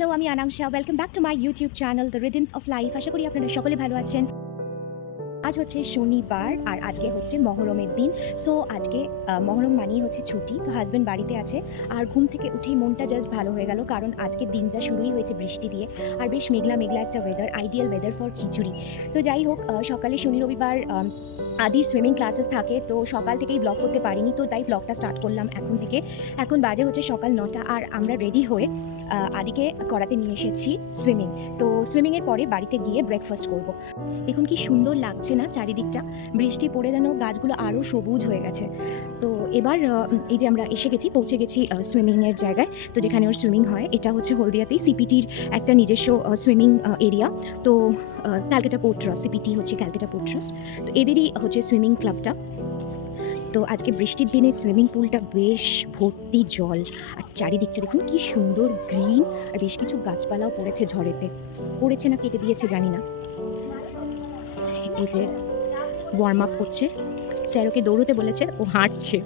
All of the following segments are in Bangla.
হ্যালো, আমি Anangsha. Welcome back to my YouTube channel the rhythms of life. আশা করি আপনারা সকলে ভালো আছেন। আজ হচ্ছে শনিবার আর আজকে হচ্ছে মহরমের দিন। সো আজকে মহরম মানেই হচ্ছে ছুটি। তো হাজব্যান্ড বাড়িতে আছে আর ঘুম থেকে উঠেই মনটা জাস্ট ভালো হয়ে গেল, কারণ আজকে দিনটা শুরুই হয়েছে বৃষ্টি দিয়ে আর বেশ মেঘলা মেঘলা একটা ওয়েদার, আইডিয়াল ওয়েদার ফর খিচুড়ি। তো যাই হোক, সকালে শনি রবিবার আদির সুইমিং ক্লাসেস থাকে, তো সকাল থেকেই ব্লগ করতে পারিনি, তো তাই ব্লগটা স্টার্ট করলাম এখন থেকে। এখন বাজে হচ্ছে সকাল 9টা আর আমরা রেডি হয়ে আদিকে করাতে নিয়ে এসেছি সুইমিং। তো সুইমিংয়ের পরে বাড়িতে গিয়ে ব্রেকফাস্ট করব। দেখুন কি সুন্দর লাগছে না চারিদিকটা, বৃষ্টি পড়ে যেন গাছগুলো আরও সবুজ হয়ে গেছে। তো এবার এই যে আমরা পৌঁছে গেছি সুইমিংয়ের জায়গায়, তো যেখানে ওর সুইমিং হয় এটা হচ্ছে হলদিয়াতেই সিপিটির একটা নিজস্ব সুইমিং এরিয়া। তো ক্যালকাটা পোর্ট ট্রাস্ট, সিপিটি হচ্ছে ক্যালকাটা পোর্ট ট্রাস্ট, তো এদেরই হচ্ছে সুইমিং ক্লাবটা। তো আজকে বৃষ্টির দিনে সুইমিং পুলটা বেশ ভর্তি জল আর চারিদিকটা দেখুন কি সুন্দর গ্রিন, আর বেশ কিছু গাছপালাও পড়েছে, ঝড়েতে পড়েছে না কেটে দিয়েছে জানি না। এই যে ওয়ার্ম আপ করছে, স্যার ওকে দৌড়তে বলেছে, ও হাঁটছে।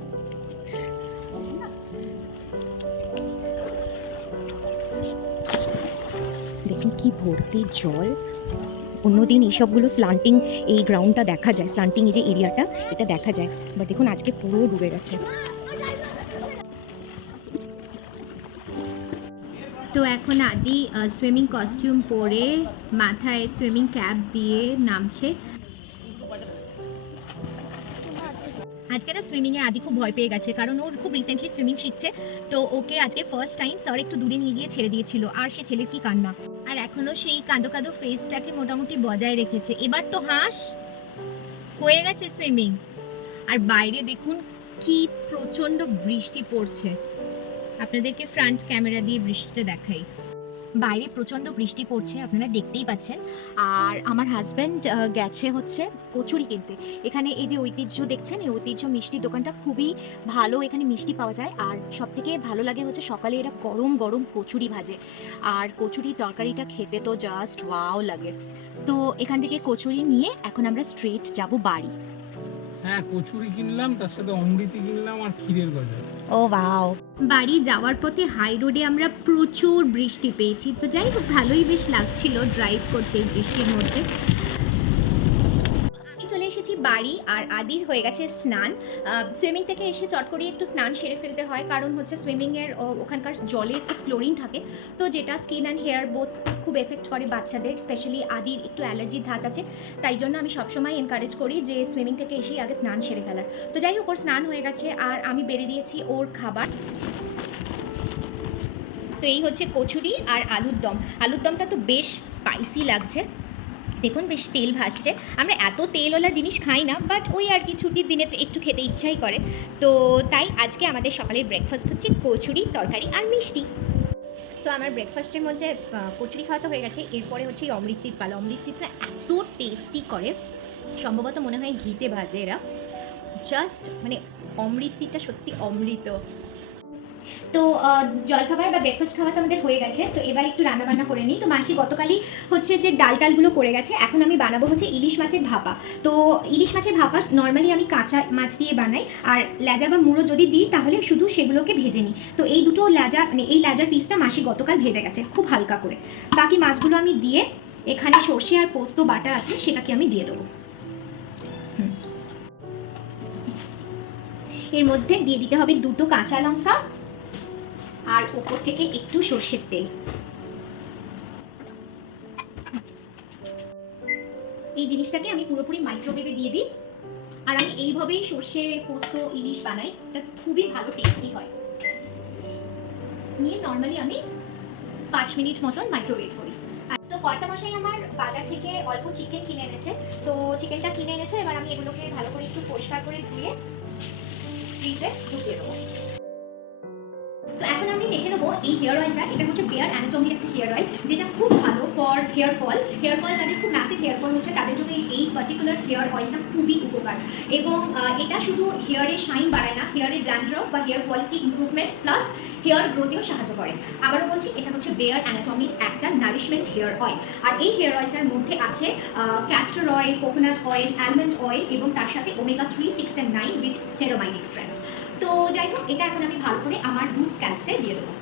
দেখুন কি ভর্তি জল। অন্যদিন এইসবগুলো স্লান্টিং, এই গ্রাউন্ডটা দেখা যায়, স্লান্টিং এই যে এরিয়াটা এটা দেখা যায়, বাট দেখুন আজকে পুরো ডুবে গেছে। তো এখন আদি সুইমিং কস্টিউম পরে মাথায় সুইমিং ক্যাপ দিয়ে নামছে। আজকে না সুইমিংয়ে আদি খুব ভয় পেয়ে গেছে, কারণ ওর খুব রিসেন্টলি সুইমিং শিখছে। তো ওকে আজকে ফার্স্ট টাইম স্যার একটু দূরে নিয়ে গিয়ে ছেড়ে দিয়েছিল, আর সে ছেলের কি কান্না, আর এখনো সেই কাঁদো কাঁদো ফেসটাকে মোটামুটি বজায় রেখেছে। এবার তো হাস হয়ে গেছে সুইমিং। আর বাইরে দেখুন কি প্রচণ্ড বৃষ্টি পড়ছে, আপনাদেরকে ফ্রন্ট ক্যামেরা দিয়ে বৃষ্টিটা দেখাই। বাইরে প্রচণ্ড বৃষ্টি পড়ছে, আপনারা দেখতেই পাচ্ছেন। আর আমার হাজব্যান্ড গেছে হচ্ছে কচুরি কিনতে। এখানে এই যে ঐতিহ্য দেখছেন, এই ঐতিহ্য মিষ্টির দোকানটা খুবই ভালো, এখানে মিষ্টি পাওয়া যায়। আর সবথেকে ভালো লাগে হচ্ছে সকালে এরা গরম গরম কচুরি ভাজে, আর কচুরি তরকারিটা খেতে তো জাস্ট ওয়াও লাগে। তো এখান থেকে কচুরি নিয়ে এখন আমরা স্ট্রেট যাব বাড়ি। হ্যাঁ, কচুরি কিনলাম, তার সাথে অমৃতি কিনলাম আর ক্ষীরের গজা। ও ওয়াও। বাড়ি যাওয়ার পথে হাই রোডে আমরা প্রচুর বৃষ্টি পেয়েছি, তো যাই হোক ভালোই বেশ লাগছিল ড্রাইভ করতে বৃষ্টির মধ্যে। আমি চলে এসেছি বাড়ি আর আদি হয়ে গেছে স্নান। সুইমিং থেকে এসে চট করে একটু স্নান সেরে ফেলতে হয়, কারণ হচ্ছে সুইমিংয়ের ওখানকার জলে খুব ক্লোরিন থাকে, তো যেটা স্কিন অ্যান্ড হেয়ার বোথ খুব এফেক্ট করে বাচ্চাদের। স্পেশালি আদির একটু অ্যালার্জির ধাত আছে, তাই জন্য আমি সবসময় এনকারেজ করি যে সুইমিং থেকে এসেই আগে স্নান সেরে ফেলার। তো যাই হোক ওর স্নান হয়ে গেছে আর আমি বেড়ে দিয়েছি ওর খাবার। তো এই হচ্ছে কচুরি আর আলুর দম। আলুর দমটা তো বেশ স্পাইসি লাগছে, দেখুন বেশ তেল ভাসছে। আমরা এত তেলওয়ালা জিনিস খাই না, বাট ওই আর কি ছুটির দিনে তো একটু খেতে ইচ্ছাই করে। তো তাই আজকে আমাদের সকালের ব্রেকফাস্ট হচ্ছে কচুরি, তরকারি আর মিষ্টি। তো আমার ব্রেকফাস্টের মধ্যে কচুরি খাওয়া তো হয়ে গেছে, এরপরে হচ্ছে অমৃতির পালা। অমৃতিটা এত টেস্টি করে, সম্ভবত মনে হয় ঘিতে ভাজে এরা, জাস্ট মানে অমৃতিটা সত্যি অমৃত। তো জলখাবার বা ব্রেকফাস্ট খাওয়া তো আমাদের হয়ে গেছে, তো এবার একটু রান্নাবান্না করে নিই। তো মাসি গতকালই হচ্ছে যে ডালগুলো পড়ে গেছে, এখন আমি বানাবো হচ্ছে ইলিশ মাছের ভাপা। তো ইলিশ মাছের ভাপা নর্মালি আমি কাঁচা মাছ দিয়ে বানাই, আর লেজা বা মুড়ো যদি দিই তাহলে শুধু সেগুলোকে ভেজে নিই। তো এই দুটো লেজা, মানে এই লেজার পিসটা মাসি গতকাল ভেজে গেছে খুব হালকা করে। বাকি মাছগুলো আমি দিয়ে, এখানে সর্ষে আর পোস্ত বাটা আছে সেটাকে আমি দিয়ে দেবো। এর মধ্যে দিয়ে দিতে হবে 2টো কাঁচা লঙ্কা আর উপর থেকে একটু সর্ষের তেল। এই জিনিসটাকে আমি পুরোপুরি মাইক্রোওয়েভে দিয়ে দিই, আর আমি এইভাবেই সর্ষে পোস্ত ইলিশ বানাই, এটা খুবই ভালো টেস্টি হয়। নিয়ে নর্মালি আমি 5 মিনিট মতন মাইক্রোওয়েভ করি। তো কর্তা মশাই আমার বাজার থেকে অল্প চিকেন কিনে এনেছে, তো চিকেনটা কিনে এনেছে, এবার আমি এগুলোকে ভালো করে একটু পরিষ্কার করে ধুয়ে ফ্রিজে ঢুকিয়ে দেবো। তো এখন আমি মেখে নেবো এই হেয়ার অয়েলটা। এটা হচ্ছে বেয়ার অ্যানাটমির একটা হেয়ার অয়েল, যেটা খুব ভালো ফর হেয়ার ফল। যাদের খুব ম্যাসিভ হেয়ার ফল হচ্ছে তাদের জন্য এই পার্টিকুলার হেয়ার অয়েলটা খুবই উপকার। এবং এটা শুধু হেয়ারের শাইন বাড়ায় না, হেয়ারের ড্যান্ড্রফ বা hair quality improvement plus hair গ্রোথেও সাহায্য করে। আবারও বলছি, এটা হচ্ছে বেয়ার অ্যানাটমির একটা নারিশমেন্ট হেয়ার অয়েল। আর এই হেয়ার অয়েলটার মধ্যে আছে castor oil, coconut oil, almond oil এবং তার সাথে omega 3, 6 and 9 with ceramide extracts. তো যাই হোক, এটা এখন আমি ভালো করে আমার রুট স্ক্যাল্পসে দিয়ে দেবো।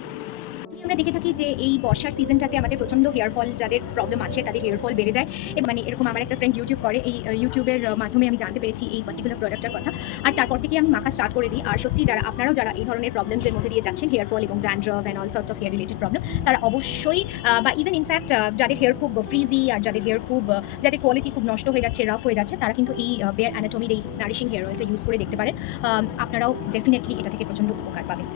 আমরা দেখে থাকি যে এই বর্ষার সিজনটাতে আমাদের প্রচণ্ড হেয়ার ফল, যাদের প্রবলেম আছে তাদের হেয়ার ফল বেড়ে যায়। মানে এরকম আমার একটা ফ্রেন্ড ইউটিউব করে, এই ইউটিউবের মাধ্যমে আমি জানতে পেরেছি এই পার্টিকুলার প্রোডাক্টটার কথা। আর তারপর থেকে আমি মাখা স্টার্ট করে দিই। আর সত্যি আপনারাও যারা এই ধরনের প্রবলেমসের মধ্যে দিয়ে যাচ্ছেন, হেয়ার ফল এবং dandruff and all sorts of hair related problem, তারা অবশ্যই বা ইভেন ইনফ্যাক্ট যাদের হেয়ার খুব ফ্রিজি আর যাদের হেয়ার যাদের কোয়ালিটি খুব নষ্ট হয়ে যাচ্ছে, রাফ হয়ে যাচ্ছে, তারা কিন্তু এই বেয়ার অ্যানাটমির এই নারিশিং হেয়ার অয়েলটা ইউজ করে দেখতে পারেন। আপনারাও ডেফিনেটলি এটা থেকে প্রচণ্ড উপকার পাবেন।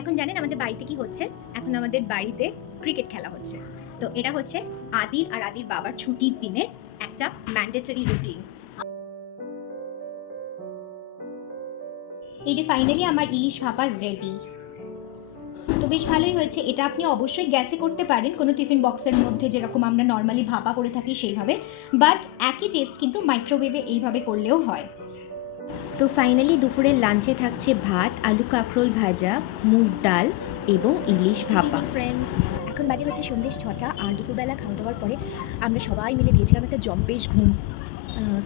এখন জানেন আমাদের বাড়িতে কি হচ্ছে? এখন আমাদের বাড়িতে ক্রিকেট খেলা হচ্ছে। তো এটা হচ্ছে আদির আর আদির বাবার ছুটির দিনের একটা ম্যান্ডেটরি রুটিন। এই যে ফাইনালি আমার ইলিশ ভাপা রেডি। তো বেশ ভালোই হয়েছে। এটা আপনি অবশ্যই গ্যাসে করতে পারেন, কোনো টিফিন বক্সের মধ্যে যেরকম আমরা নর্মালি ভাপা করে থাকি সেইভাবে, বাট একই টেস্ট কিন্তু মাইক্রোওয়েভে এইভাবে করলেও হয়। তো ফাইনালি দুপুরের লাঞ্চে থাকছে ভাত, আলু কাঁকরোল ভাজা, মুগ ডাল এবং ইলিশ ভাপা। ফ্রেন্ডস, এখন বাজে হচ্ছে সন্ধ্যে 6টা, আর দুপুরবেলা খাওয়া দাওয়ার পরে আমরা সবাই মিলে দিয়েছিলাম একটা জম্পেশ ঘুম।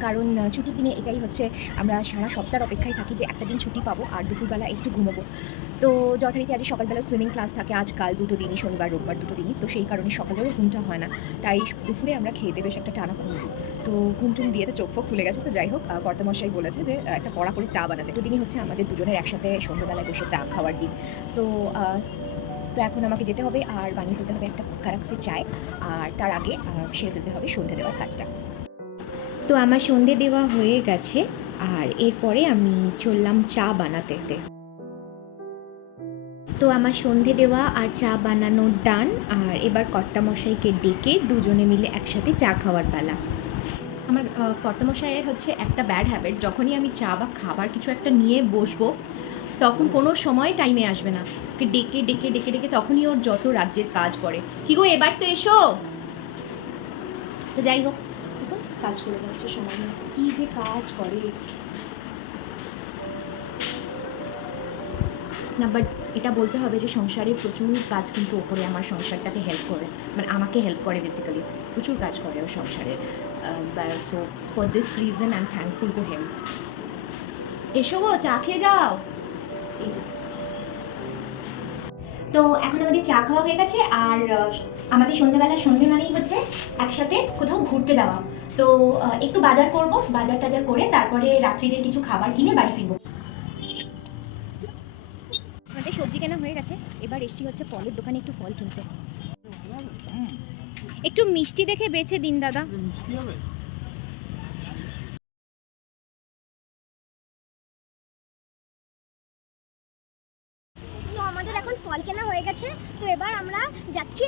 কারণ ছুটির দিনে এটাই হচ্ছে, আমরা সারা সপ্তাহের অপেক্ষায় থাকি যে একটা দিন ছুটি পাবো আর দুপুরবেলা একটু ঘুমোবো। তো যথারীতি আজ সকালবেলা সুইমিং ক্লাস থাকে, আজকাল দুটো দিনই, শনিবার রোববার দুটো দিনই, তো সেই কারণে সকালেও ঘুমটা হয় না। তাই দুপুরে আমরা খেতে বেশ একটা টানা ঘুম দিই। তো ঘুমটুম দিয়ে তো চোখ ফোক খুলে গেছে। তো যাই হোক, কর্তামশাই বলেছে যে একটা কড়া করে চা বানাতে। দুদিনই হচ্ছে আমাদের দুজনের একসাথে সন্ধ্যাবেলায় বসে চা খাওয়ার দিন। তো এখন আমাকে যেতে হবে আর বানিয়ে ফেলতে হবে একটা কারাক্সি চায়, আর তার আগে সেরে ফেলতে হবে সন্ধে দেওয়ার কাজটা। তো আমার সন্ধে দেওয়া হয়ে গেছে, আর এরপরে আমি চললাম চা বানাতে। তো আমার সন্ধে দেওয়া আর চা বানানো ডান, আর এবার কর্তামশাইকে ডেকে দুজনে মিলে একসাথে চা খাওয়ার পালা। আমার কর্তামশাইয়ের হচ্ছে একটা ব্যাড হ্যাবিট, যখনই আমি চা বা খাবার কিছু একটা নিয়ে বসবো তখন কোনো সময় টাইমে আসবে না। ওকে ডেকে ডেকে ডেকে ডেকে তখনই ওর যত রাজ্যের কাজ পড়ে। কি গো, এবার তো এসো। তো যাই হোক, কাজ করে যাচ্ছে সময় নিয়ে, কি যে কাজ করে না। বাট এটা বলতে হবে যে সংসারের প্রচুর কাজ কিন্তু ওপরে আমার সংসারটাকে হেল্প করে, মানে আমাকে হেল্প করে বেসিক্যালি, প্রচুর কাজ করে ও সংসারের। So for this reason I am thankful to him. এসো গো, চা খেয়ে যাও। এই যে, তো এখন আমাদের চা খাওয়া হয়ে গেছে, আর আমাদের সন্ধ্যে মানেই হচ্ছে একসাথে কোথাও ঘুরতে যাওয়া। তো একটু বাজার করব, বাজার টাজার করে তারপরে রাত্রিদের কিছু খাবার কিনে বাড়ি ফিরবো। আমাদের সবজি কেনা হয়ে গেছে, এবার এসছি হচ্ছে ফলের দোকানে একটু ফল কিনতে। একটু মিষ্টি দেখে বেছে দিন দাদা। মিষ্টি হবে? তো আমাদের এখন ফল কেনা হয়ে গেছে, তো এবার আমরা যাচ্ছি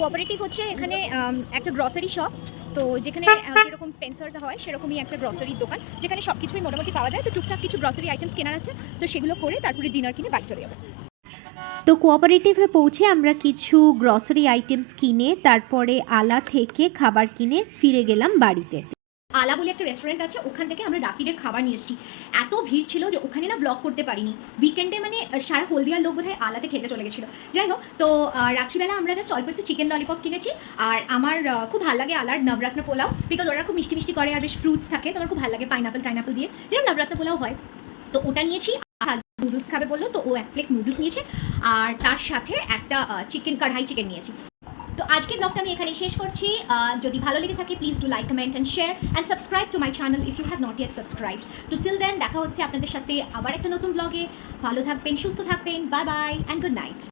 কোঅপারেটিভ হচ্ছে এখানে একটা গ্রসারি শপ। তো যেখানে যেরকম স্পেন্সার্স হয় সেরকমই একটা গ্রসারির দোকান, যেখানে সব কিছুই মোটামুটি পাওয়া যায়। তো টুকটাক কিছু গ্রসারি আইটেমস কেনার আছে, তো সেগুলো করে তারপরে ডিনার কিনে বাড়ি চলে যাবো। তো কোঅপারেটিভে পৌঁছে আমরা কিছু গ্রসারি আইটেমস কিনে তারপরে আলা থেকে খাবার কিনে ফিরে গেলাম বাড়িতে। আলা বলে একটা রেস্টুরেন্ট আছে, ওখান থেকে আমরা রাত্রিরের খাবার নিয়ে এসেছি। এত ভিড় ছিল যে ওখানে না ব্লগ করতে পারিনি। উইকেন্ডে মানে সারা হলদিয়ার লোক বোধহয় আলাতে খেতে চলে গেছিলো। যাই হোক, তো রাত্রিবেলা আমরা জাস্ট অল্প একটু চিকেন ললিপপ কিনেছি। আর আমার খুব ভালো লাগে আলার নবরত্ন পোলাও, বিকজ ওরা খুব মিষ্টি মিষ্টি করে আর বেশ ফ্রুটস থাকে, তো আমার খুব ভালো লাগে টাইনাপল দিয়ে যেরকম নবরত্ন পোলাও হয়। তো ওটা নিয়েছি। নুডলস খাবে বললো, তো ও 1 প্লেট নুডলস নিয়েছে, আর তার সাথে একটা কড়াই চিকেন নিয়েছি। তো আজকের ব্লগটা আমি এখানেই শেষ করছি। যদি ভালো লেগে থাকে please do like, comment and share and subscribe to my channel if you have not yet subscribed. তো টিল দেন দেখা হচ্ছে আপনাদের সাথে আবার একটা নতুন ব্লগে। ভালো থাকবেন, সুস্থ থাকবেন, bye bye and good night.